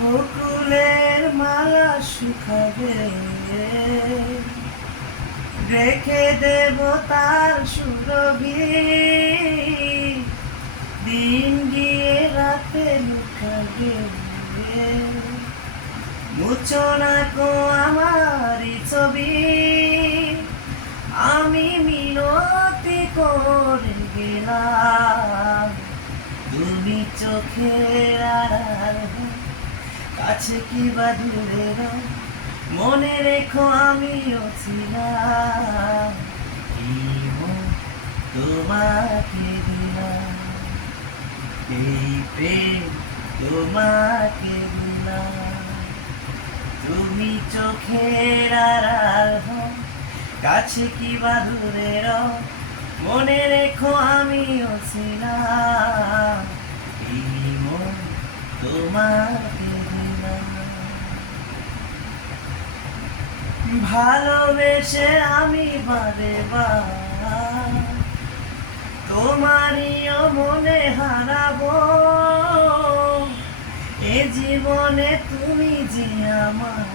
বকুলের মালা শুকাবে, রেখে দেব তার সুরভি, দিন গিয়ে রাতে লুকাবে। মুছো না কো আমারই ছবি, আমি মিনতি করে গেলাম। তুমি চোখের আড়াল, কাছে কি বা দূরে রও, মনে রেখো আমিও ছিলাম। এই মন তোমাকে দিলাম, এই প্রেম তোমাকে দিলাম। তুমি চোখের আড়াল হও, কাছে কি বা দূরে রও, মনে রেখো আমিও ছিলাম। এই মন তোমাকে দিলাম। ভালোবেসে আমি বারে বার তোমারইও মনে হারাবো। এ জীবনে তুমি যে আমার,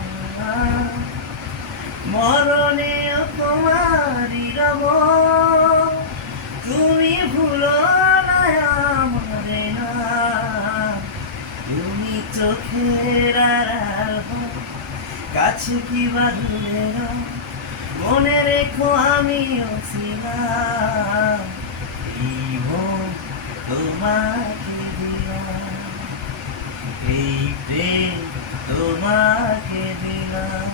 মরণেও তোমারই রব। তুমি ভুলো না আমারে না, তুমি চোখের আড়াল হও, কাছে কি বা দূরে রও, মনে রেখো আমিও ছিলাম। এই মন তোমাকে দিলাম, এই প্রেম তোমাকে দিলাম।